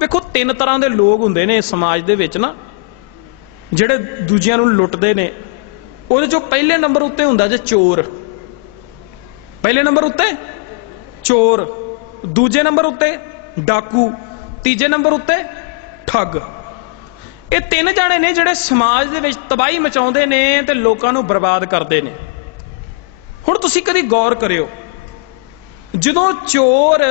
ਵੇਖੋ, ਤਿੰਨ ਤਰ੍ਹਾਂ ਦੇ ਲੋਕ ਹੁੰਦੇ ਨੇ ਸਮਾਜ ਦੇ ਵਿੱਚ ਨਾ, ਜਿਹੜੇ ਦੂਜਿਆਂ ਨੂੰ ਲੁੱਟਦੇ ਨੇ। ਉਹਦੇ ਚੋਂ ਪਹਿਲੇ ਨੰਬਰ ਉੱਤੇ ਹੁੰਦਾ ਜੇ ਚੋਰ। ਪਹਿਲੇ ਨੰਬਰ ਉੱਤੇ ਚੋਰ, ਦੂਜੇ ਨੰਬਰ ਉੱਤੇ ਡਾਕੂ, ਤੀਜੇ ਨੰਬਰ ਉੱਤੇ ਠੱਗ। ਇਹ ਤਿੰਨ ਜਾਣੇ ਨੇ ਜਿਹੜੇ ਸਮਾਜ ਦੇ ਵਿੱਚ ਤਬਾਹੀ ਮਚਾਉਂਦੇ ਨੇ ਤੇ ਲੋਕਾਂ ਨੂੰ ਬਰਬਾਦ ਕਰਦੇ ਨੇ। ਹੁਣ ਤੁਸੀਂ ਕਦੀ ਗੌਰ ਕਰਿਓ ਜਦੋਂ ਚੋਰ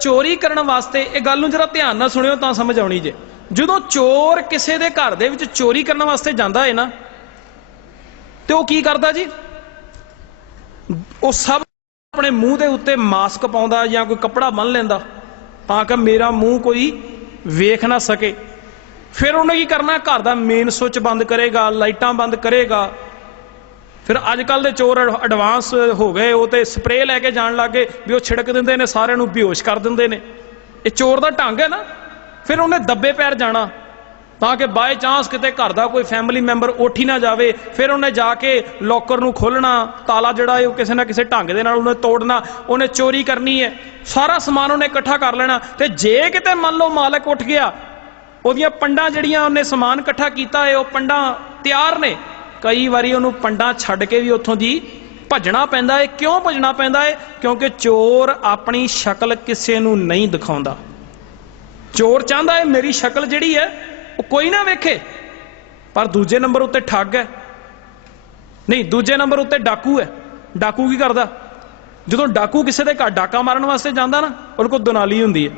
ਚੋਰੀ ਕਰਨ ਵਾਸਤੇ ਇਹ ਗੱਲ ਨੂੰ ਜਰਾ ਧਿਆਨ ਨਾਲ ਸੁਣਿਓ ਤਾਂ ਸਮਝ ਆਉਣੀ ਜੇ। ਜਦੋਂ ਚੋਰ ਕਿਸੇ ਦੇ ਘਰ ਦੇ ਵਿੱਚ ਚੋਰੀ ਕਰਨ ਵਾਸਤੇ ਜਾਂਦਾ ਹੈ ਨਾ, ਤੇ ਉਹ ਕੀ ਕਰਦਾ ਜੀ? ਉਹ ਸਭ ਆਪਣੇ ਮੂੰਹ ਦੇ ਉੱਤੇ ਮਾਸਕ ਪਾਉਂਦਾ ਜਾਂ ਕੋਈ ਕੱਪੜਾ ਬੰਨ ਲੈਂਦਾ, ਤਾਂ ਕਿ ਮੇਰਾ ਮੂੰਹ ਕੋਈ ਵੇਖ ਨਾ ਸਕੇ। ਫਿਰ ਉਹਨੇ ਕੀ ਕਰਨਾ? ਘਰ ਦਾ ਮੇਨ ਸੁੱਚ ਬੰਦ ਕਰੇਗਾ, ਲਾਈਟਾਂ ਬੰਦ ਕਰੇਗਾ ਫਿਰ ਅੱਜ ਕੱਲ ਦੇ ਚੋਰ ਐਡਵਾਂਸ ਹੋ ਗਏ, ਉਹ ਤੇ ਸਪਰੇਅ ਲੈ ਕੇ ਜਾਣ ਲੱਗੇ ਵੀ ਉਹ ਛਿੜਕ ਦਿੰਦੇ ਨੇ, ਸਾਰਿਆਂ ਨੂੰ ਬੇਹੋਸ਼ ਕਰ ਦਿੰਦੇ ਨੇ। ਇਹ ਚੋਰ ਦਾ ਢੰਗ ਹੈ ਨਾ। ਫਿਰ ਉਹਨੇ ਦੱਬੇ ਪੈਰ ਜਾਣਾ, ਤਾਂ ਕਿ ਬਾਈ ਚਾਂਸ ਕਿਤੇ ਘਰ ਦਾ ਕੋਈ ਫੈਮਿਲੀ ਮੈਂਬਰ ਉੱਠ ਹੀ ਨਾ ਜਾਵੇ। ਫਿਰ ਉਹਨੇ ਜਾ ਕੇ ਲੋਕਰ ਨੂੰ ਖੋਲਣਾ ਤਾਲਾ ਜਿਹੜਾ ਹੈ ਉਹ ਕਿਸੇ ਨਾ ਕਿਸੇ ਢੰਗ ਦੇ ਨਾਲ ਉਹਨੇ ਤੋੜਨਾ, ਉਹਨੇ ਚੋਰੀ ਕਰਨੀ ਹੈ। ਸਾਰਾ ਸਮਾਨ ਉਹਨੇ ਇਕੱਠਾ ਕਰ ਲੈਣਾ। ਤੇ ਜੇ ਕਿਤੇ ਮੰਨ ਲਓ ਮਾਲਕ ਉੱਠ ਗਿਆ, ਉਹਦੀਆਂ ਪੰਡਾਂ ਜਿਹੜੀਆਂ ਉਹਨੇ ਸਮਾਨ ਇਕੱਠਾ ਕੀਤਾ ਹੈ, ਉਹ ਪੰਡਾਂ ਤਿਆਰ ਨੇ। ਕਈ ਵਾਰੀ ਉਹਨੂੰ ਪੰਡਾਂ ਛੱਡ ਕੇ ਵੀ ਉੱਥੋਂ ਦੀ ਭੱਜਣਾ ਪੈਂਦਾ ਹੈ ਕਿਉਂ ਭੱਜਣਾ ਪੈਂਦਾ ਹੈ ਕਿਉਂਕਿ ਚੋਰ ਆਪਣੀ ਸ਼ਕਲ ਕਿਸੇ ਨੂੰ ਨਹੀਂ ਦਿਖਾਉਂਦਾ। ਚੋਰ ਚਾਹੁੰਦਾ ਹੈ ਮੇਰੀ ਸ਼ਕਲ ਜਿਹੜੀ ਹੈ ਉਹ ਕੋਈ ਨਾ ਵੇਖੇ, ਪਰ ਦੂਜੇ ਨੰਬਰ ਉੱਤੇ ਠੱਗ ਹੈ ਨਹੀਂ, ਦੂਜੇ ਨੰਬਰ ਉੱਤੇ ਡਾਕੂ ਹੈ ਡਾਕੂ ਕੀ ਕਰਦਾ? ਜਦੋਂ ਡਾਕੂ ਕਿਸੇ ਦੇ ਘਰ ਡਾਕਾ ਮਾਰਨ ਵਾਸਤੇ ਜਾਂਦਾ ਨਾ, ਉਹਦੇ ਕੋਲ ਦੁਨਾਲੀ ਹੁੰਦੀ ਹੈ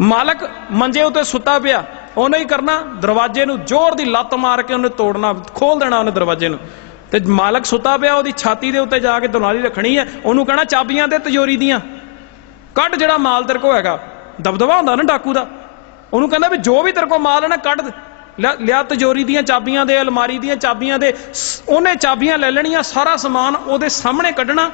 ਮਾਲਕ ਮੰਜੇ ਉੱਤੇ ਸੁੱਤਾ ਪਿਆ ਉਹਨੇ ਹੀ ਕਰਨਾ, ਦਰਵਾਜ਼ੇ ਨੂੰ ਜ਼ੋਰ ਦੀ ਲੱਤ ਮਾਰ ਕੇ ਉਹਨੇ ਤੋੜਨਾ, ਖੋਲ ਦੇਣਾ ਉਹਨੇ ਦਰਵਾਜ਼ੇ ਨੂੰ। ਤੇ ਮਾਲਕ ਸੁੱਤਾ ਪਿਆ, ਉਹਦੀ ਛਾਤੀ ਦੇ ਉੱਤੇ ਜਾ ਕੇ ਦੁਨਾਲੀ ਰੱਖਣੀ ਹੈ, ਉਹਨੂੰ ਕਹਿਣਾ ਚਾਬੀਆਂ ਤੇ ਤਿਜੋਰੀ ਦੀਆਂ। ਕੱਢ ਜਿਹੜਾ ਮਾਲ ਤੇਰੇ ਕੋਲ ਹੈਗਾ। ਦਬਦਬਾ ਹੁੰਦਾ ਨਾ ਡਾਕੂ ਦਾ। ਉਹਨੂੰ ਕਹਿੰਦਾ ਵੀ ਜੋ ਵੀ ਤੇਰੇ ਕੋਲ ਮਾਲ ਹੈ ਨਾ, ਕੱਢ। ਲਿਆ- ਲਿਆ ਤਿਜੋਰੀ ਦੀਆਂ ਚਾਬੀਆਂ ਦੇ, ਅਲਮਾਰੀ ਦੀਆਂ ਚਾਬੀਆਂ ਦੇ। ਉਹਨੇ ਚਾਬੀਆਂ ਲੈ ਲੈਣੀਆਂ, ਸਾਰਾ ਸਮਾਨ ਉਹਦੇ ਸਾਹਮਣੇ ਕੱਢਣਾ।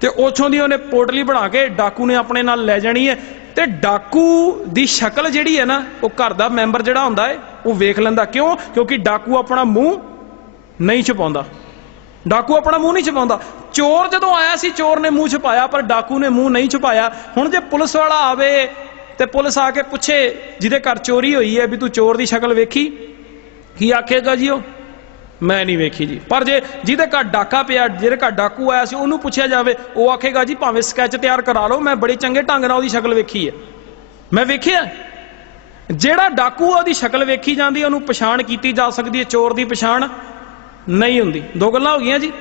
ਤੇ ਉਥੋਂ ਦੀ ਉਹਨੇ ਪੋਟਲੀ ਬਣਾ ਕੇ ਡਾਕੂ ਨੇ ਆਪਣੇ ਨਾਲ ਲੈ ਜਾਣੀ ਹੈ। ਤੇ ਡਾਕੂ ਦੀ ਸ਼ਕਲ ਜਿਹੜੀ ਹੈ ਨਾ, ਉਹ ਘਰ ਦਾ ਮੈਂਬਰ ਜਿਹੜਾ ਹੁੰਦਾ ਹੈ, ਉਹ ਵੇਖ ਲੈਂਦਾ। ਕਿਉਂ? ਕਿਉਂਕਿ ਡਾਕੂ ਆਪਣਾ ਮੂੰਹ ਨਹੀਂ ਛੁਪਾਉਂਦਾ। ਡਾਕੂ ਆਪਣਾ ਮੂੰਹ ਨਹੀਂ ਛੁਪਾਉਂਦਾ। ਚੋਰ ਜਦੋਂ ਆਇਆ ਸੀ, ਚੋਰ ਨੇ ਮੂੰਹ ਛੁਪਾਇਆ, ਪਰ ਡਾਕੂ ਨੇ ਮੂੰਹ ਨਹੀਂ ਛੁਪਾਇਆ। ਹੁਣ ਜੇ ਪੁਲਿਸ ਵਾਲਾ ਆਵੇ ਤੇ ਪੁਲਿਸ ਆ ਕੇ ਪੁੱਛੇ, ਜਿਹਦੇ ਘਰ ਚੋਰੀ ਹੋਈ ਹੈ ਵੀ ਤੂੰ ਚੋਰ ਦੀ ਸ਼ਕਲ ਵੇਖੀ, ਕੀ ਆਖੇਗਾ ਜੀ ਉਹ? ਮੈਂ ਨਹੀਂ ਵੇਖੀ ਜੀ। ਪਰ ਜੇ ਜਿਹਦੇ ਘਰ ਡਾਕਾ ਪਿਆ, ਜਿਹਦੇ ਘਰ ਡਾਕੂ ਆਇਆ ਸੀ, ਉਹਨੂੰ ਪੁੱਛਿਆ ਜਾਵੇ, ਉਹ ਆਖੇਗਾ, ਜੀ ਭਾਵੇਂ ਸਕੈਚ ਤਿਆਰ ਕਰਾ ਲਓ, ਮੈਂ ਬੜੇ ਚੰਗੇ ਢੰਗ ਨਾਲ ਉਹਦੀ ਸ਼ਕਲ ਵੇਖੀ ਹੈ। ਮੈਂ ਵੇਖਿਆ ਜਿਹੜਾ ਡਾਕੂ ਉਹਦੀ ਸ਼ਕਲ ਵੇਖੀ ਜਾਂਦੀ ਉਹਨੂੰ ਪਛਾਣ ਕੀਤੀ ਜਾ ਸਕਦੀ ਹੈ, ਚੋਰ ਦੀ ਪਛਾਣ ਨਹੀਂ ਹੁੰਦੀ। ਦੋ ਗੱਲਾਂ ਹੋ ਗਈਆਂ ਜੀ।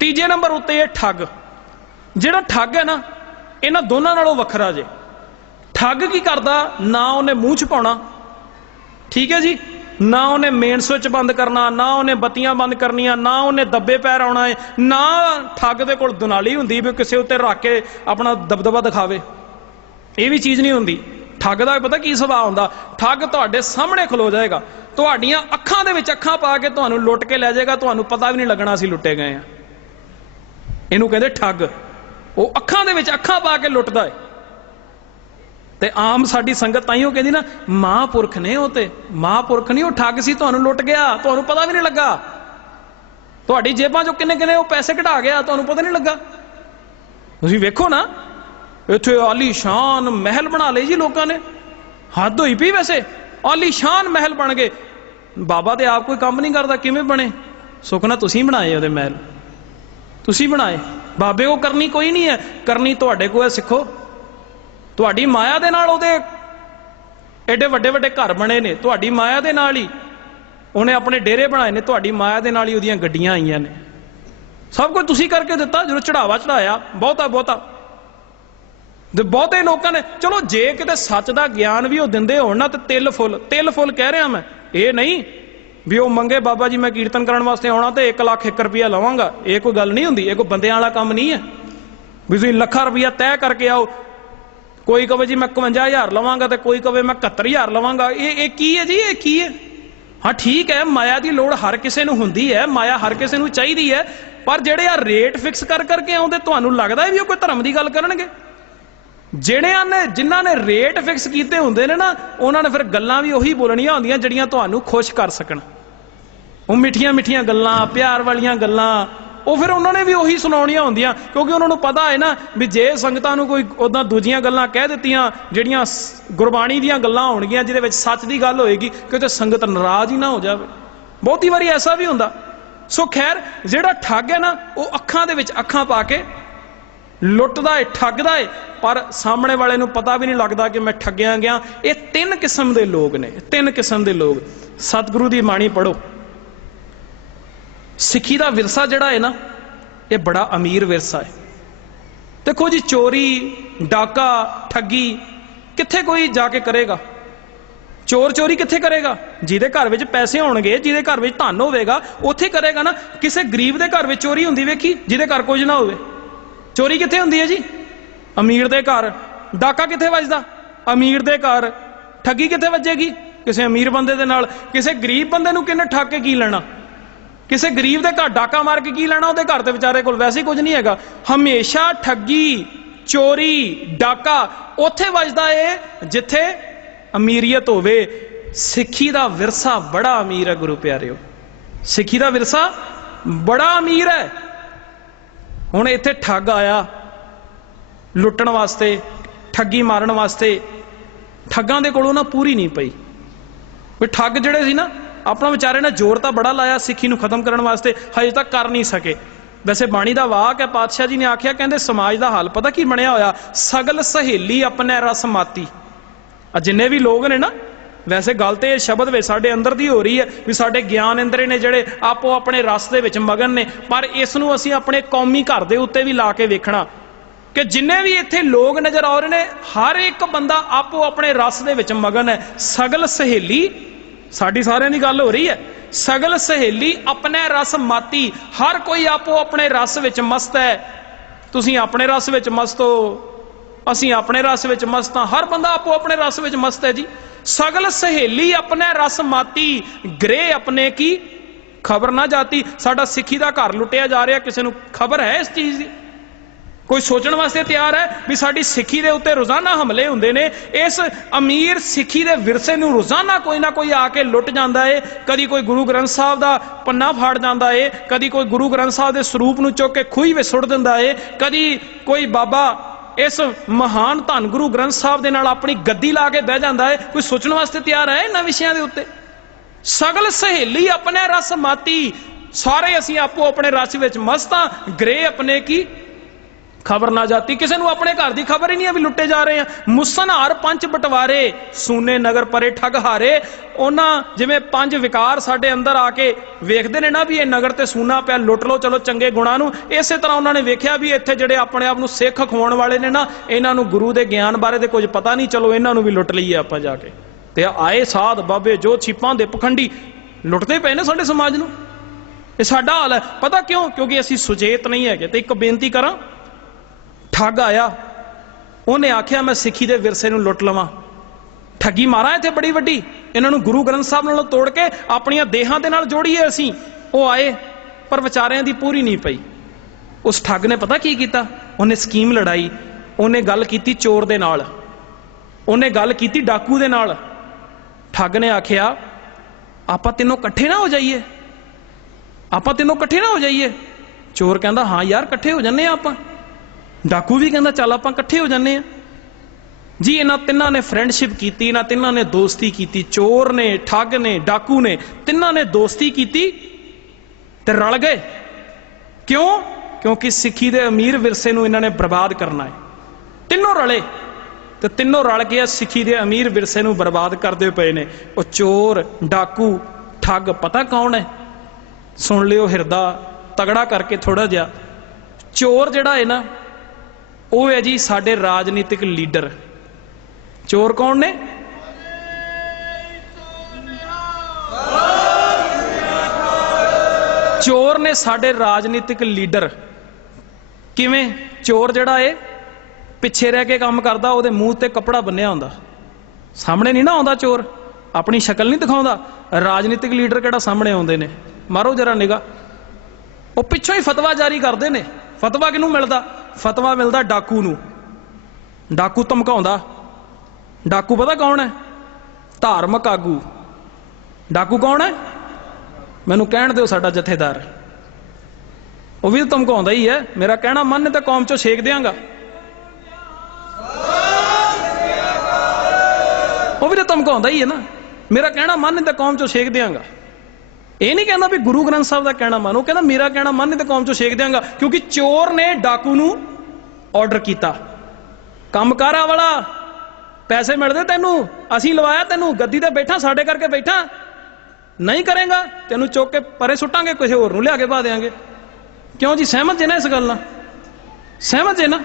ਤੀਜੇ ਨੰਬਰ ਉੱਤੇ ਇਹ ਠੱਗ। ਜਿਹੜਾ ਠੱਗ ਹੈ ਨਾ, ਇਹਨਾਂ ਦੋਨਾਂ ਨਾਲੋਂ ਵੱਖਰਾ ਜੇ। ਠੱਗ ਕੀ ਕਰਦਾ? ਨਾ ਉਹਨੇ ਮੂੰਹ ਛਪਾਉਣਾ। ਠੀਕ ਹੈ ਜੀ? ਨਾ ਉਹਨੇ ਮੇਨ ਸੁੱਚ ਬੰਦ ਕਰਨਾ, ਨਾ ਉਹਨੇ ਬੱਤੀਆਂ ਬੰਦ ਕਰਨੀਆਂ, ਨਾ ਉਹਨੇ ਦੱਬੇ ਪੈਰ ਆਉਣਾ ਹੈ ਨਾ ਠੱਗ ਦੇ ਕੋਲ ਦੁਨਾਲੀ ਹੁੰਦੀ ਵੀ ਕਿਸੇ ਉੱਤੇ ਰੱਖ ਕੇ ਆਪਣਾ ਦਬਦਬਾ ਦਿਖਾਵੇ। ਇਹ ਵੀ ਚੀਜ਼ ਨਹੀਂ ਹੁੰਦੀ। ਠੱਗ ਦਾ ਪਤਾ ਕੀ ਸੁਭਾਅ ਹੁੰਦਾ? ਠੱਗ ਤੁਹਾਡੇ ਸਾਹਮਣੇ ਖਲੋ ਜਾਏਗਾ। ਤੁਹਾਡੀਆਂ ਅੱਖਾਂ ਦੇ ਵਿੱਚ ਅੱਖਾਂ ਪਾ ਕੇ ਤੁਹਾਨੂੰ ਲੁੱਟ ਕੇ ਲੈ ਜਾਏਗਾ, ਤੁਹਾਨੂੰ ਪਤਾ ਵੀ ਨਹੀਂ ਲੱਗਣਾ ਅਸੀਂ ਲੁੱਟੇ ਗਏ ਆ ਇਹਨੂੰ ਕਹਿੰਦੇ ਠੱਗ। ਉਹ ਅੱਖਾਂ ਦੇ ਵਿੱਚ ਅੱਖਾਂ ਪਾ ਕੇ ਲੁੱਟਦਾ ਹੈ ਤੇ ਆਮ ਸਾਡੀ ਸੰਗਤ ਤਾਂ ਹੀ ਉਹ ਕਹਿੰਦੀ ਨਾ, ਮਹਾਂਪੁਰਖ ਨੇ ਉਹ ਤੇ, ਮਹਾਂਪੁਰਖ ਨਹੀਂ, ਉਹ ਠੱਗ ਸੀ, ਤੁਹਾਨੂੰ ਲੁੱਟ ਗਿਆ, ਤੁਹਾਨੂੰ ਪਤਾ ਵੀ ਨਹੀਂ ਲੱਗਾ। ਤੁਹਾਡੀ ਜੇਬਾਂ ਚੋਂ ਕਿੰਨੇ ਕਿੰਨੇ ਉਹ ਪੈਸੇ ਘਟਾ ਗਿਆ, ਤੁਹਾਨੂੰ ਪਤਾ ਨਹੀਂ ਲੱਗਾ। ਤੁਸੀਂ ਵੇਖੋ ਨਾ, ਇੱਥੇ ਆਲੀਸ਼ਾਨ ਮਹਿਲ ਬਣਾ ਲਏ ਜੀ ਲੋਕਾਂ ਨੇ। ਹੱਦ ਹੋਈ ਪਈ ਵੈਸੇ ਆਲੀਸ਼ਾਨ ਮਹਿਲ ਬਣ ਗਏ। ਬਾਬਾ ਤੇ ਆਪ ਕੋਈ ਕੰਮ ਨਹੀਂ ਕਰਦਾ, ਕਿਵੇਂ ਬਣੇ? ਸੁਖਨਾ ਤੁਸੀਂ ਬਣਾਏ ਉਹਦੇ ਮਹਿਲ। ਤੁਸੀਂ ਬਣਾਏ। ਬਾਬੇ, ਉਹ ਕਰਨੀ ਕੋਈ ਨਹੀਂ ਹੈ। ਕਰਨੀ ਤੁਹਾਡੇ ਕੋਲ ਹੈ, ਸਿੱਖੋ। ਤੁਹਾਡੀ ਮਾਇਆ ਦੇ ਨਾਲ ਉਹਦੇ ਐਡੇ ਵੱਡੇ ਵੱਡੇ ਘਰ ਬਣੇ ਨੇ, ਤੁਹਾਡੀ ਮਾਇਆ ਦੇ ਨਾਲ ਹੀ ਉਹਨੇ ਆਪਣੇ ਡੇਰੇ ਬਣਾਏ ਨੇ, ਤੁਹਾਡੀ ਮਾਇਆ ਦੇ ਨਾਲ ਹੀ ਉਹਦੀਆਂ ਗੱਡੀਆਂ ਆਈਆਂ ਨੇ। ਸਭ ਕੁਝ ਤੁਸੀਂ ਕਰਕੇ ਦਿੱਤਾ, ਜਦੋਂ ਚੜਾਵਾ ਚੜਾਇਆ ਬਹੁਤਾ ਬਹੁਤਾ। ਤੇ ਬਹੁਤੇ ਲੋਕਾਂ ਨੇ, ਚਲੋ ਜੇ ਕਿਤੇ ਸੱਚ ਦਾ ਗਿਆਨ ਵੀ ਉਹ ਦਿੰਦੇ ਹੋਣ ਨਾ, ਤੇ ਤਿਲ ਫੁੱਲ ਤਿਲ ਫੁੱਲ ਕਹਿ ਰਿਹਾ ਮੈਂ, ਇਹ ਨਹੀਂ ਵੀ ਉਹ ਮੰਗੇ, ਬਾਬਾ ਜੀ ਮੈਂ ਕੀਰਤਨ ਕਰਨ ਵਾਸਤੇ ਆਉਣਾ ਤੇ 1 ਲੱਖ 1 ਰੁਪਿਆ ਲਵਾਂਗਾ। ਇਹ ਕੋਈ ਗੱਲ ਨਹੀਂ ਹੁੰਦੀ, ਇਹ ਕੋਈ ਬੰਦਿਆਂ ਵਾਲਾ ਕੰਮ ਨਹੀਂ ਹੈ। ਵੀ ਤੁਸੀਂ ਲੱਖਾਂ ਰੁਪਿਆ ਤੈਅ ਕਰਕੇ ਆਓ ਕੋਈ ਕਵੇ ਜੀ ਮੈਂ 51000 ਲਵਾਂਗਾ ਤੇ ਕੋਈ ਕਵੇ ਮੈਂ 71000 ਲਵਾਂਗਾ। ਇਹ ਇਹ ਕੀ ਹੈ ਜੀ? ਇਹ ਕੀ ਹੈ? ਹਾਂ, ਠੀਕ ਹੈ, ਮਾਇਆ ਦੀ ਲੋੜ ਹਰ ਕਿਸੇ ਨੂੰ ਹੁੰਦੀ ਹੈ, ਮਾਇਆ ਹਰ ਕਿਸੇ ਨੂੰ ਚਾਹੀਦੀ ਹੈ, ਪਰ ਜਿਹੜੇ ਆ ਰੇਟ ਫਿਕਸ ਕਰ ਕਰਕੇ ਆਉਂਦੇ, ਤੁਹਾਨੂੰ ਲੱਗਦਾ ਵੀ ਉਹ ਕੋਈ ਧਰਮ ਦੀ ਗੱਲ ਕਰਨਗੇ? ਜਿਹੜਿਆਂ ਨੇ, ਜਿਨ੍ਹਾਂ ਨੇ ਰੇਟ ਫਿਕਸ ਕੀਤੇ ਹੁੰਦੇ ਨੇ ਨਾ, ਉਹਨਾਂ ਨੇ ਫਿਰ ਗੱਲਾਂ ਵੀ ਉਹੀ ਬੋਲਣੀਆਂ ਹੁੰਦੀਆਂ ਜਿਹੜੀਆਂ ਤੁਹਾਨੂੰ ਖੁਸ਼ ਕਰ ਸਕਣ। ਉਹ ਮਿੱਠੀਆਂ ਮਿੱਠੀਆਂ ਗੱਲਾਂ, ਪਿਆਰ ਵਾਲੀਆਂ ਗੱਲਾਂ ਉਹ ਫਿਰ ਉਹਨਾਂ ਨੇ ਵੀ ਉਹੀ ਸੁਣਾਉਣੀਆਂ ਹੁੰਦੀਆਂ, ਕਿਉਂਕਿ ਉਹਨਾਂ ਨੂੰ ਪਤਾ ਹੈ ਨਾ ਵੀ ਜੇ ਸੰਗਤਾਂ ਨੂੰ ਕੋਈ ਉਦਾਂ ਦੂਜੀਆਂ ਗੱਲਾਂ ਕਹਿ ਦਿੱਤੀਆਂ, ਜਿਹੜੀਆਂ ਗੁਰਬਾਣੀ ਦੀਆਂ ਗੱਲਾਂ ਹੋਣਗੀਆਂ, ਜਿਹਦੇ ਵਿੱਚ ਸੱਚ ਦੀ ਗੱਲ ਹੋਏਗੀ ਕਿ ਉਹ ਸੰਗਤ ਨਾਰਾਜ਼ ਹੀ ਨਾ ਹੋ ਜਾਵੇ। ਬਹੁਤੀ ਵਾਰੀ ਐਸਾ ਵੀ ਹੁੰਦਾ। ਸੋ ਖੈਰ, ਜਿਹੜਾ ਠੱਗ ਹੈ ਨਾ, ਉਹ ਅੱਖਾਂ ਦੇ ਵਿੱਚ ਅੱਖਾਂ ਪਾ ਕੇ ਲੁੱਟਦਾ ਏ, ਠੱਗਦਾ ਏ, ਪਰ ਸਾਹਮਣੇ ਵਾਲੇ ਨੂੰ ਪਤਾ ਵੀ ਨਹੀਂ ਲੱਗਦਾ ਕਿ ਮੈਂ ਠੱਗਿਆ ਗਿਆ। ਇਹ ਤਿੰਨ ਕਿਸਮ ਦੇ ਲੋਕ ਨੇ, ਤਿੰਨ ਕਿਸਮ ਦੇ ਲੋਕ। ਸਤਿਗੁਰੂ ਦੀ ਬਾਣੀ ਪੜੋ ਸਿੱਖੀ ਦਾ ਵਿਰਸਾ ਜਿਹੜਾ ਹੈ ਨਾ, ਇਹ ਬੜਾ ਅਮੀਰ ਵਿਰਸਾ ਹੈ। ਦੇਖੋ ਜੀ, ਚੋਰੀ, ਡਾਕਾ, ਠੱਗੀ ਕਿੱਥੇ ਕੋਈ ਜਾ ਕੇ ਕਰੇਗਾ? ਚੋਰ ਚੋਰੀ ਕਿੱਥੇ ਕਰੇਗਾ? ਜਿਹਦੇ ਘਰ ਵਿੱਚ ਪੈਸੇ ਹੋਣਗੇ, ਜਿਹਦੇ ਘਰ ਵਿੱਚ ਧਨ ਹੋਵੇਗਾ, ਉੱਥੇ ਕਰੇਗਾ ਨਾ। ਕਿਸੇ ਗਰੀਬ ਦੇ ਘਰ ਵਿੱਚ ਚੋਰੀ ਹੁੰਦੀ ਵੇਖੀ, ਜਿਹਦੇ ਘਰ ਕੁਝ ਨਾ ਹੋਵੇ। ਚੋਰੀ ਕਿੱਥੇ ਹੁੰਦੀ ਹੈ ਜੀ? ਅਮੀਰ ਦੇ ਘਰ। ਡਾਕਾ ਕਿੱਥੇ ਵੱਜਦਾ? ਅਮੀਰ ਦੇ ਘਰ। ਠੱਗੀ ਕਿੱਥੇ ਵੱਜੇਗੀ? ਕਿਸੇ ਅਮੀਰ ਬੰਦੇ ਦੇ ਨਾਲ। ਕਿਸੇ ਗਰੀਬ ਬੰਦੇ ਨੂੰ ਕਿੰਨੇ ਠੱਗ ਕੇ ਕੀ ਲੈਣਾ? ਕਿਸੇ ਗਰੀਬ ਦੇ ਘਰ ਡਾਕਾ ਮਾਰ ਕੇ ਕੀ ਲੈਣਾ ਉਹਦੇ ਘਰ ਤੇ ਵਿਚਾਰੇ ਕੋਲ? ਵੈਸੇ ਕੁਝ ਨਹੀਂ ਹੈਗਾ। ਹਮੇਸ਼ਾ ਠੱਗੀ, ਚੋਰੀ, ਡਾਕਾ ਉੱਥੇ ਵੱਜਦਾ ਏ ਜਿੱਥੇ ਅਮੀਰੀਅਤ ਹੋਵੇ। ਸਿੱਖੀ ਦਾ ਵਿਰਸਾ ਬੜਾ ਅਮੀਰ ਹੈ ਗੁਰੂ ਪਿਆਰਿਓ। ਸਿੱਖੀ ਦਾ ਵਿਰਸਾ ਬੜਾ ਅਮੀਰ ਹੈ। ਹੁਣ ਇੱਥੇ ਠੱਗ ਆਇਆ ਲੁੱਟਣ ਵਾਸਤੇ, ਠੱਗੀ ਮਾਰਨ ਵਾਸਤੇ। ਠੱਗਾਂ ਦੇ ਕੋਲੋਂ ਨਾ ਪੂਰੀ ਨਹੀਂ ਪਈ। ਵੀ ਠੱਗ ਜਿਹੜੇ ਸੀ ਨਾ ਆਪਣਾ ਵਿਚਾਰੇ ਨੇ ਜ਼ੋਰ ਤਾਂ ਬੜਾ ਲਾਇਆ ਸਿੱਖੀ ਨੂੰ ਖਤਮ ਕਰਨ ਵਾਸਤੇ, ਹਜੇ ਤੱਕ ਕਰ ਨਹੀਂ ਸਕੇ। ਵੈਸੇ ਬਾਣੀ ਦਾ ਵਾਕ ਹੈ, ਪਾਤਸ਼ਾਹ ਜੀ ਨੇ ਆਖਿਆ, ਕਹਿੰਦੇ ਸਮਾਜ ਦਾ ਹਾਲ ਪਤਾ ਕੀ ਬਣਿਆ ਹੋਇਆ? ਸਗਲ ਸਹੇਲੀ ਆਪਣੇ ਰਸ ਮਾਤੀ। ਆ ਜਿੰਨੇ ਵੀ ਲੋਕ ਨੇ ਨਾ, ਵੈਸੇ ਗੱਲ ਤੇ ਇਹ ਸ਼ਬਦ ਵਿੱਚ ਸਾਡੇ ਅੰਦਰ ਦੀ ਹੋ ਰਹੀ ਹੈ ਵੀ ਸਾਡੇ ਗਿਆਨ ਇੰਦਰੇ ਨੇ ਜਿਹੜੇ ਆਪੋ ਆਪਣੇ ਰਸ ਦੇ ਵਿੱਚ ਮਗਨ ਨੇ, ਪਰ ਇਸ ਨੂੰ ਅਸੀਂ ਆਪਣੇ ਕੌਮੀ ਘਰ ਦੇ ਉੱਤੇ ਵੀ ਲਾ ਕੇ ਵੇਖਣਾ। ਕਿ ਜਿੰਨੇ ਵੀ ਇੱਥੇ ਲੋਕ ਨਜ਼ਰ ਆ ਰਹੇ ਨੇ, ਹਰ ਇੱਕ ਬੰਦਾ ਆਪੋ ਆਪਣੇ ਰਸ ਦੇ ਵਿੱਚ ਮਗਨ ਹੈ। ਸਗਲ ਸਹੇਲੀ ਸਾਡੀ ਸਾਰਿਆਂ ਦੀ ਗੱਲ ਹੋ ਰਹੀ ਹੈ। ਸਗਲ ਸਹੇਲੀ ਆਪਣੇ ਰਸ ਮਾਤੀ, ਹਰ ਕੋਈ ਆਪੋ ਆਪਣੇ ਰਸ ਵਿੱਚ ਮਸਤ ਹੈ। ਤੁਸੀਂ ਆਪਣੇ ਰਸ ਵਿੱਚ ਮਸਤ ਹੋ। ਅਸੀਂ ਆਪਣੇ ਰਸ ਵਿੱਚ ਮਸਤ ਹਾਂ। ਹਰ ਬੰਦਾ ਆਪੋ ਆਪਣੇ ਰਸ ਵਿੱਚ ਮਸਤ ਹੈ ਜੀ। ਸਗਲ ਸਹੇਲੀ ਆਪਣੇ ਰਸ ਮਾਤੀ ਗ੍ਰੇ ਆਪਣੇ ਕੀ? ਖਬਰ ਨਾ ਜਾਤੀ। ਸਾਡਾ ਸਿੱਖੀ ਦਾ ਘਰ ਲੁੱਟਿਆ ਜਾ ਰਿਹਾ। ਕਿਸੇ ਨੂੰ ਖਬਰ ਹੈ ਇਸ ਚੀਜ਼ ਦੀ? ਕੋਈ ਸੋਚਣ ਵਾਸਤੇ ਤਿਆਰ ਹੈ ਵੀ ਸਾਡੀ ਸਿੱਖੀ ਦੇ ਉੱਤੇ ਰੋਜ਼ਾਨਾ ਹਮਲੇ ਹੁੰਦੇ ਨੇ, ਇਸ ਅਮੀਰ ਸਿੱਖੀ ਦੇ ਵਿਰਸੇ ਨੂੰ ਰੋਜ਼ਾਨਾ ਕੋਈ ਨਾ ਕੋਈ ਆ ਕੇ ਲੁੱਟ ਜਾਂਦਾ ਏ, ਕਦੀ ਕੋਈ ਗੁਰੂ ਗ੍ਰੰਥ ਸਾਹਿਬ ਦਾ ਪੰਨਾ ਫਾੜ ਜਾਂਦਾ ਏ, ਕਦੀ ਕੋਈ ਗੁਰੂ ਗ੍ਰੰਥ ਸਾਹਿਬ ਦੇ ਸਰੂਪ ਨੂੰ ਚੁੱਕ ਕੇ ਖੂਹੀ ਵਿੱਚ ਸੁੱਟ ਦਿੰਦਾ ਏ, ਕਦੀ ਕੋਈ ਬਾਬਾ ਇਸ ਮਹਾਨ ਧੰਨ ਗੁਰੂ ਗ੍ਰੰਥ ਸਾਹਿਬ ਦੇ ਨਾਲ ਆਪਣੀ ਗੱਦੀ ਲਾ ਕੇ ਬਹਿ ਜਾਂਦਾ ਏ, ਕੋਈ ਸੋਚਣ ਵਾਸਤੇ ਤਿਆਰ ਹੈ ਇਹਨਾਂ ਵਿਸ਼ਿਆਂ ਦੇ ਉੱਤੇ? ਸਗਲ ਸਹੇਲੀ ਆਪਣੇ ਰਸ ਮਾਤੀ, ਸਾਰੇ ਅਸੀਂ ਆਪੋ ਆਪਣੇ ਰਸ ਵਿੱਚ ਮਸਤਾਂ ਗ੍ਰੇ ਆਪਣੇ ਕੀ ਖਬਰ ਨਾ ਜਾਤੀ। ਕਿਸੇ ਨੂੰ ਆਪਣੇ ਘਰ ਦੀ ਖਬਰ ਹੀ ਨਹੀਂ ਹੈ ਵੀ ਲੁੱਟੇ ਜਾ ਰਹੇ ਆ। ਮੁਸਨਹਾਰ ਪੰਜ ਬਟਵਾਰੇ, ਸੂਨੇ ਨਗਰ ਪਰੇ ਠੱਗ ਹਾਰੇ। ਉਹਨਾਂ ਜਿਵੇਂ ਪੰਜ ਵਿਕਾਰ ਸਾਡੇ ਅੰਦਰ ਆ ਕੇ ਵੇਖਦੇ ਨੇ ਨਾ ਵੀ ਇਹ ਨਗਰ ਤੇ ਸੂਨਾ ਪਿਆ, ਲੁੱਟ ਲੋ ਚਲੋ ਚੰਗੇ ਗੁਣਾਂ ਨੂੰ। ਇਸੇ ਤਰ੍ਹਾਂ ਉਹਨਾਂ ਨੇ ਵੇਖਿਆ ਵੀ ਇੱਥੇ ਜਿਹੜੇ ਆਪਣੇ ਆਪ ਨੂੰ ਸਿੱਖ ਖਵਾਉਣ ਵਾਲੇ ਨੇ ਨਾ, ਇਹਨਾਂ ਨੂੰ ਗੁਰੂ ਦੇ ਗਿਆਨ ਬਾਰੇ ਤੇ ਕੁਝ ਪਤਾ ਨਹੀਂ। ਚਲੋ ਇਹਨਾਂ ਨੂੰ ਵੀ ਲੁੱਟ ਲਈਏ ਆਪਾਂ ਜਾ ਕੇ। ਤੇ ਆਏ ਸਾਧ ਬਾਬੇ ਜੋ ਛਿਪਾਂ ਦੇ ਪਖੰਡੀ, ਲੁੱਟਦੇ ਪਏ ਨੇ ਸਾਡੇ ਸਮਾਜ ਨੂੰ। ਇਹ ਸਾਡਾ ਹਾਲ ਹੈ। ਪਤਾ ਕਿਉਂ? ਕਿਉਂਕਿ ਅਸੀਂ ਸੁਚੇਤ ਨਹੀਂ ਹੈਗੇ। ਤੇ ਇੱਕ ਬੇਨਤੀ ਕਰਾਂ ਠੱਗ ਆਇਆ। ਉਹਨੇ ਆਖਿਆ, ਮੈਂ ਸਿੱਖੀ ਦੇ ਵਿਰਸੇ ਨੂੰ ਲੁੱਟ ਲਵਾਂ। ਠੱਗੀ ਮਾਰਾਂ ਇੱਥੇ ਬੜੀ ਵੱਡੀ। ਇਹਨਾਂ ਨੂੰ ਗੁਰੂ ਗ੍ਰੰਥ ਸਾਹਿਬ ਨਾਲੋਂ ਤੋੜ ਕੇ ਆਪਣੀਆਂ ਦੇਹਾਂ ਦੇ ਨਾਲ ਜੋੜੀਏ ਅਸੀਂ। ਉਹ ਆਏ, ਪਰ ਵਿਚਾਰਿਆਂ ਦੀ ਪੂਰੀ ਨਹੀਂ ਪਈ। ਉਸ ਠੱਗ ਨੇ ਪਤਾ ਕੀ ਕੀਤਾ? ਉਹਨੇ ਸਕੀਮ ਲੜਾਈ। ਉਹਨੇ ਗੱਲ ਕੀਤੀ ਚੋਰ ਦੇ ਨਾਲ। ਉਹਨੇ ਗੱਲ ਕੀਤੀ ਡਾਕੂ ਦੇ ਨਾਲ। ਠੱਗ ਨੇ ਆਖਿਆ, ਆਪਾਂ ਤਿੰਨੋਂ ਇਕੱਠੇ ਨਾ ਹੋ ਜਾਈਏ। ਆਪਾਂ ਤਿੰਨੋਂ ਇਕੱਠੇ ਨਾ ਹੋ ਜਾਈਏ। ਚੋਰ ਕਹਿੰਦਾ, ਹਾਂ ਯਾਰ, ਇਕੱਠੇ ਹੋ ਜੰਨੇ ਆ ਆਪਾਂ। ਡਾਕੂ ਵੀ ਕਹਿੰਦਾ, ਚੱਲ ਆਪਾਂ ਇਕੱਠੇ ਹੋ ਜੰਨੇ ਆ ਜੀ, ਇਹਨਾਂ ਤਿੰਨਾਂ ਨੇ ਫਰੈਂਡਸ਼ਿਪ ਕੀਤੀ, ਇਹਨਾਂ ਤਿੰਨਾਂ ਨੇ ਦੋਸਤੀ ਕੀਤੀ, ਚੋਰ ਨੇ, ਠੱਗ ਨੇ, ਡਾਕੂ ਨੇ, ਤਿੰਨਾਂ ਨੇ ਦੋਸਤੀ ਕੀਤੀ ਤੇ ਰਲ ਗਏ। ਕਿਉਂ? ਕਿਉਂਕਿ ਸਿੱਖੀ ਦੇ ਅਮੀਰ ਵਿਰਸੇ ਨੂੰ ਇਹਨਾਂ ਨੇ ਬਰਬਾਦ ਕਰਨਾ ਹੈ। ਤਿੰਨੋਂ ਰਲੇ। ਤੇ ਤਿੰਨੋਂ ਰਲ ਕੇ ਇਹ ਸਿੱਖੀ ਦੇ ਅਮੀਰ ਵਿਰਸੇ ਨੂੰ ਬਰਬਾਦ ਕਰਦੇ ਪਏ ਨੇ। ਉਹ ਚੋਰ, ਡਾਕੂ, ਠੱਗ, ਪਤਾ ਕੌਣ ਹੈ? ਸੁਣ ਲਿਓ ਹਿਰਦਾ, ਤਗੜਾ ਕਰਕੇ ਥੋੜਾ ਜਿਹਾ। ਚੋਰ ਜਿਹੜਾ ਹੈ ਨਾ ਉਹ ਹੈ ਜੀ ਸਾਡੇ ਰਾਜਨੀਤਿਕ ਲੀਡਰ। ਚੋਰ ਕੌਣ ਨੇ? ਚੋਰ ਨੇ ਸਾਡੇ ਰਾਜਨੀਤਿਕ ਲੀਡਰ। ਕਿਵੇਂ? ਚੋਰ ਜਿਹੜਾ ਏ, ਪਿੱਛੇ ਰਹਿ ਕੇ ਕੰਮ ਕਰਦਾ, ਉਹਦੇ ਮੂੰਹ ਤੇ ਕੱਪੜਾ ਬੰਨਿਆ ਹੁੰਦਾ। ਸਾਹਮਣੇ ਨਹੀਂ ਨਾ ਆਉਂਦਾ ਚੋਰ। ਆਪਣੀ ਸ਼ਕਲ ਨਹੀਂ ਦਿਖਾਉਂਦਾ। ਰਾਜਨੀਤਿਕ ਲੀਡਰ ਕਿਹੜਾ ਸਾਹਮਣੇ ਆਉਂਦੇ ਨੇ? ਮਾਰੋ ਜਰਾ ਨਿਗਾ ਉਹ ਪਿੱਛੋਂ ਹੀ ਫਤਵਾ ਜਾਰੀ ਕਰਦੇ ਨੇ। ਫਤਵਾ ਕਿਹਨੂੰ ਮਿਲਦਾ? ਫਤਵਾ ਮਿਲਦਾ ਡਾਕੂ ਨੂੰ। ਡਾਕੂ ਧਮਕਾਉਂਦਾ, ਡਾਕੂ ਪਤਾ ਕੌਣ ਹੈ? ਧਾਰਮਿਕ ਆਗੂ। ਡਾਕੂ ਕੌਣ ਹੈ? ਮੈਨੂੰ ਕਹਿਣ ਦਿਓ ਸਾਡਾ ਜਥੇਦਾਰ। ਉਹ ਵੀ ਤਾਂ ਧਮਕਾਉਂਦਾ ਹੀ ਹੈ। ਮੇਰਾ ਕਹਿਣਾ ਮੰਨ ਤੇ ਕੌਮ ਚੋਂ ਛੇਕ ਦਿਆਂਗਾ। ਉਹ ਵੀ ਤਾਂ ਧਮਕਾਉਂਦਾ ਹੀ ਹੈ ਨਾ। ਮੇਰਾ ਕਹਿਣਾ ਮੰਨ ਤੇ ਕੌਮ ਚੋਂ ਛੇਕ ਦਿਆਂਗਾ। ਇਹ ਨਹੀਂ ਕਹਿੰਦਾ ਵੀ ਗੁਰੂ ਗ੍ਰੰਥ ਸਾਹਿਬ ਦਾ ਕਹਿਣਾ ਮੰਨ। ਉਹ ਕਹਿੰਦਾ, ਮੇਰਾ ਕਹਿਣਾ ਮੰਨ ਤੇ ਕੌਮ ਚੋਂ ਛੇਕ ਦਿਆਂਗਾ। ਕਿਉਂਕਿ ਚੋਰ ਨੇ ਡਾਕੂ ਨੂੰ ਆਰਡਰ ਕੀਤਾ। ਕੰਮ ਕਾਰਾ ਵਾਲਾ, ਪੈਸੇ ਮਿਲਦੇ ਤੈਨੂੰ, ਅਸੀਂ ਲਵਾਇਆ ਤੈਨੂੰ, ਗੱਦੀ ਤੇ ਬੈਠਾ, ਸਾਡੇ ਕਰਕੇ ਬੈਠਾ। ਨਹੀਂ ਕਰੇਗਾ, ਤੈਨੂੰ ਚੁੱਕ ਕੇ ਪਰੇ ਸੁੱਟਾਂਗੇ, ਕਿਸੇ ਹੋਰ ਨੂੰ ਲਿਆ ਕੇ ਪਾ ਦੇਾਂਗੇ ਕਿਉਂ ਜੀ? ਸਹਿਮਤ ਜੇ ਨਾ ਇਸ ਗੱਲ ਨਾਲ? ਸਹਿਮਤ ਜੇ ਨਾ?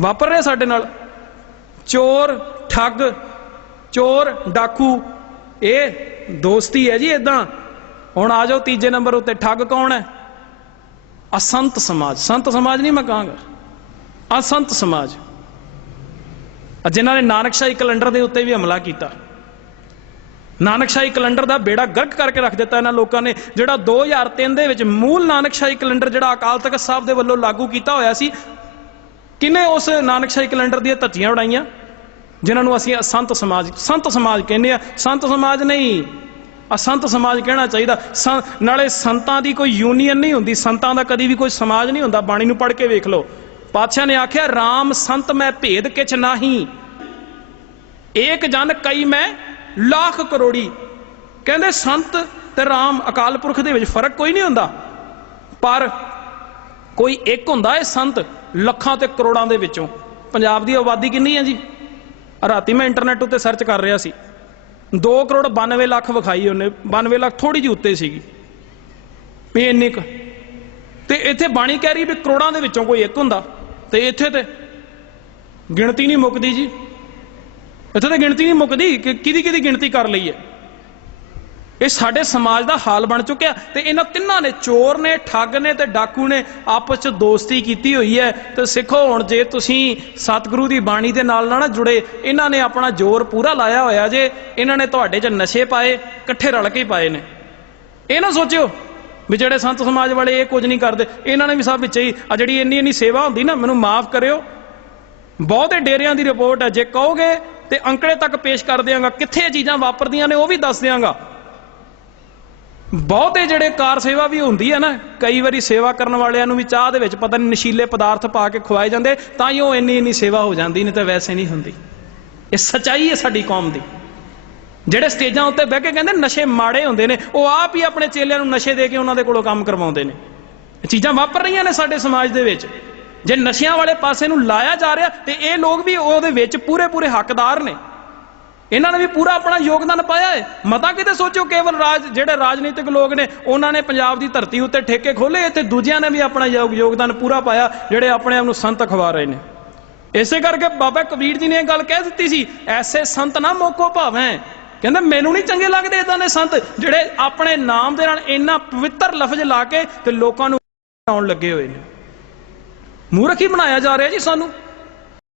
ਵਾਪਰ ਰਿਹਾ ਸਾਡੇ ਨਾਲ। ਚੋਰ, ਠੱਗ, ਚੋਰ, ਡਾਕੂ, ਇਹ ਦੋਸਤੀ ਹੈ ਜੀ ਇਦਾਂ ਹੁਣ ਆ ਜਾਓ ਤੀਜੇ ਨੰਬਰ ਉੱਤੇ, ਠੱਗ ਕੌਣ ਹੈ? ਅਸੰਤ ਸਮਾਜ। ਸੰਤ ਸਮਾਜ ਨਹੀਂ ਮੈਂ ਕਹਾਂਗਾ। ਅਸੰਤ ਸਮਾਜ। ਆ ਜਿਨ੍ਹਾਂ ਨੇ ਨਾਨਕਸ਼ਾਹੀ ਕੈਲੰਡਰ ਦੇ ਉੱਤੇ ਵੀ ਹਮਲਾ ਕੀਤਾ। ਨਾਨਕਸ਼ਾਹੀ ਕੈਲੰਡਰ ਦਾ ਬੇੜਾ ਗਰਕ ਕਰਕੇ ਰੱਖ ਦਿੱਤਾ ਇਹਨਾਂ ਲੋਕਾਂ ਨੇ, ਜਿਹੜਾ 2003 ਦੇ ਵਿੱਚ ਮੂਲ ਨਾਨਕਸ਼ਾਹੀ ਕੈਲੰਡਰ, ਜਿਹੜਾ ਅਕਾਲ ਤਖਤ ਸਾਹਿਬ ਦੇ ਵੱਲੋਂ ਲਾਗੂ ਕੀਤਾ ਹੋਇਆ ਸੀ ਕਿਨੇ ਉਸ ਨਾਨਕਸ਼ਾਹੀ ਕੈਲੰਡਰ ਦੀਆਂ ਧੱਜੀਆਂ ਉਡਾਈਆਂ? ਜਿਨ੍ਹਾਂ ਨੂੰ ਅਸੀਂ ਸੰਤ ਸਮਾਜ ਸੰਤ ਸਮਾਜ ਕਹਿੰਦੇ ਆ ਸੰਤ ਸਮਾਜ ਨਹੀਂ। ਅਸੰਤ ਸਮਾਜ ਕਹਿਣਾ ਚਾਹੀਦਾ। ਸੰ- ਨਾਲੇ ਸੰਤਾਂ ਦੀ ਕੋਈ ਯੂਨੀਅਨ ਨਹੀਂ ਹੁੰਦੀ। ਸੰਤਾਂ ਦਾ ਕਦੀ ਵੀ ਕੋਈ ਸਮਾਜ ਨਹੀਂ ਹੁੰਦਾ। ਬਾਣੀ ਨੂੰ ਪੜ੍ਹ ਕੇ ਵੇਖ ਲਓ। ਪਾਤਸ਼ਾਹ ਨੇ ਆਖਿਆ RAM ਸੰਤ ਮੈਂ ਭੇਦ ਕਿਛ ਨਾਹੀ। ਏਕ ਜਨ ਕਈ ਮੈਂ ਲੱਖ ਕਰੋੜੀ। ਕਹਿੰਦੇ, ਸੰਤ ਤੇ RAM ਅਕਾਲ ਪੁਰਖ ਦੇ ਵਿੱਚ ਫ਼ਰਕ ਕੋਈ ਨਹੀਂ ਹੁੰਦਾ। ਪਰ ਕੋਈ ਇੱਕ ਹੁੰਦਾ ਹੈ ਸੰਤ ਲੱਖਾਂ ਤੇ ਕਰੋੜਾਂ ਦੇ ਵਿੱਚੋਂ। ਪੰਜਾਬ ਦੀ ਆਬਾਦੀ ਕਿੰਨੀ ਹੈ ਜੀ? ਰਾਤੀ ਮੈਂ ਇੰਟਰਨੈਟ ਉੱਤੇ ਸਰਚ ਕਰ ਰਿਹਾ ਸੀ। 2 ਕਰੋੜ 92 ਲੱਖ ਵਿਖਾਈ ਉਹਨੇ। 92 ਲੱਖ ਥੋੜੀ ਜਿਹੀ ਉੱਤੇ ਸੀਗੀ। ਵੀ ਇੰਨੀ ਕੁ। ਤੇ ਇੱਥੇ ਬਾਣੀ ਕਹਿ ਰਹੀ ਵੀ ਕਰੋੜਾਂ ਦੇ ਵਿੱਚੋਂ ਕੋਈ ਇੱਕ ਹੁੰਦਾ। ਤੇ ਇੱਥੇ ਤੇ ਗਿਣਤੀ ਨਹੀਂ ਮੁੱਕਦੀ ਜੀ। ਇੱਥੇ ਤਾਂ ਗਿਣਤੀ ਨਹੀਂ ਮੁੱਕਦੀ ਕਿ ਕਿਹਦੀ ਕਿਹਦੀ ਗਿਣਤੀ ਕਰ ਲਈ ਹੈ। ਇਹ ਸਾਡੇ ਸਮਾਜ ਦਾ ਹਾਲ ਬਣ ਚੁੱਕਿਆ ਤੇ ਇਹਨਾਂ ਤਿੰਨਾਂ ਨੇ ਚੋਰ ਨੇ, ਠੱਗ ਨੇ ਤੇ ਡਾਕੂ ਨੇ ਆਪਸ ਚ ਦੋਸਤੀ ਕੀਤੀ ਹੋਈ ਹੈ। ਤੇ ਸਿੱਖੋ ਹੁਣ ਜੇ ਤੁਸੀਂ ਸਤਿਗੁਰੂ ਦੀ ਬਾਣੀ ਦੇ ਨਾਲ ਨਾ ਜੁੜੇ, ਇਹਨਾਂ ਨੇ ਆਪਣਾ ਜ਼ੋਰ ਪੂਰਾ ਲਾਇਆ ਹੋਇਆ ਜੇ, ਇਹਨਾਂ ਨੇ ਤੁਹਾਡੇ ਚ ਨਸ਼ੇ ਪਾਏ, ਇਕੱਠੇ ਰਲ ਕੇ ਹੀ ਪਾਏ ਨੇ। ਇਹ ਨਾ ਸੋਚਿਓ ਵੀ ਜਿਹੜੇ ਸੰਤ ਸਮਾਜ ਵਾਲੇ ਇਹ ਕੁਝ ਨਹੀਂ ਕਰਦੇ, ਇਹਨਾਂ ਨੇ ਵੀ ਸਭ ਵਿੱਚ ਹੀ, ਆ ਜਿਹੜੀ ਇੰਨੀ ਇੰਨੀ ਸੇਵਾ ਹੁੰਦੀ ਨਾ, ਮੈਨੂੰ ਮਾਫ ਕਰਿਓ। ਬਹੁਤੇ ਡੇਰਿਆਂ ਦੀ ਰਿਪੋਰਟ ਹੈ, ਜੇ ਕਹੋਗੇ ਤੇ ਅੰਕੜੇ ਤੱਕ ਪੇਸ਼ ਕਰ ਦਿਆਂਗਾ, ਕਿੱਥੇ ਇਹ ਚੀਜ਼ਾਂ ਵਾਪਰਦੀਆਂ ਨੇ ਉਹ ਵੀ ਦੱਸ ਦਿਆਂਗਾ। ਬਹੁਤੇ ਜਿਹੜੇ ਕਾਰ ਸੇਵਾ ਵੀ ਹੁੰਦੀ ਹੈ ਨਾ, ਕਈ ਵਾਰੀ ਸੇਵਾ ਕਰਨ ਵਾਲਿਆਂ ਨੂੰ ਵੀ ਚਾਹ ਦੇ ਵਿੱਚ ਪਤਾ ਨਹੀਂ ਨਸ਼ੀਲੇ ਪਦਾਰਥ ਪਾ ਕੇ ਖਵਾਏ ਜਾਂਦੇ, ਤਾਂ ਹੀ ਉਹ ਇੰਨੀ ਇੰਨੀ ਸੇਵਾ ਹੋ ਜਾਂਦੀ, ਨਹੀਂ ਤਾਂ ਵੈਸੇ ਨਹੀਂ ਹੁੰਦੀ। ਇਹ ਸਚਾਈ ਹੈ ਸਾਡੀ ਕੌਮ ਦੀ। ਜਿਹੜੇ ਸਟੇਜਾਂ ਉੱਤੇ ਬਹਿ ਕੇ ਕਹਿੰਦੇ ਨਸ਼ੇ ਮਾੜੇ ਹੁੰਦੇ ਨੇ, ਉਹ ਆਪ ਹੀ ਆਪਣੇ ਚੇਲਿਆਂ ਨੂੰ ਨਸ਼ੇ ਦੇ ਕੇ ਉਹਨਾਂ ਦੇ ਕੋਲੋਂ ਕੰਮ ਕਰਵਾਉਂਦੇ ਨੇ। ਇਹ ਚੀਜ਼ਾਂ ਵਾਪਰ ਰਹੀਆਂ ਨੇ ਸਾਡੇ ਸਮਾਜ ਦੇ ਵਿੱਚ। ਜੇ ਨਸ਼ਿਆਂ ਵਾਲੇ ਪਾਸੇ ਨੂੰ ਲਾਇਆ ਜਾ ਰਿਹਾ, ਤੇ ਇਹ ਲੋਕ ਵੀ ਉਹਦੇ ਵਿੱਚ ਪੂਰੇ ਪੂਰੇ ਹੱਕਦਾਰ ਨੇ। ਇਹਨਾਂ ਨੇ ਵੀ ਪੂਰਾ ਆਪਣਾ ਯੋਗਦਾਨ ਪਾਇਆ ਹੈ। ਮਤਾ ਕਿਤੇ ਸੋਚੋ, ਕੇਵਲ ਰਾਜ, ਜਿਹੜੇ ਰਾਜਨੀਤਿਕ ਲੋਕ ਨੇ, ਉਹਨਾਂ ਨੇ ਪੰਜਾਬ ਦੀ ਧਰਤੀ ਉੱਤੇ ਠੇਕੇ ਖੋਲੇ ਇੱਥੇ ਦੂਜਿਆਂ ਨੇ ਵੀ ਆਪਣਾ ਯੋਗ- ਯੋਗਦਾਨ ਪੂਰਾ ਪਾਇਆ, ਜਿਹੜੇ ਆਪਣੇ ਆਪ ਨੂੰ ਸੰਤ ਖਵਾ ਰਹੇ ਨੇ। ਇਸੇ ਕਰਕੇ ਬਾਬਾ ਕਬੀਰ ਜੀ ਨੇ ਇਹ ਗੱਲ ਕਹਿ ਦਿੱਤੀ ਸੀ, ਐਸੇ ਸੰਤ ਨਾ ਮੋਕੋ ਭਾਵੇਂ। ਕਹਿੰਦਾ, ਮੈਨੂੰ ਨਹੀਂ ਚੰਗੇ ਲੱਗਦੇ ਇਦਾਂ ਦੇ ਸੰਤ, ਜਿਹੜੇ ਆਪਣੇ ਨਾਮ ਦੇ ਨਾਲ ਇੰਨਾ ਪਵਿੱਤਰ ਲਫ਼ਜ਼ ਲਾ ਕੇ ਤੇ ਲੋਕਾਂ ਨੂੰ ਆਉਣ ਲੱਗੇ ਹੋਏ ਨੇ। ਮੂਰਖ ਹੀ ਬਣਾਇਆ ਜਾ ਰਿਹਾ ਜੀ ਸਾਨੂੰ।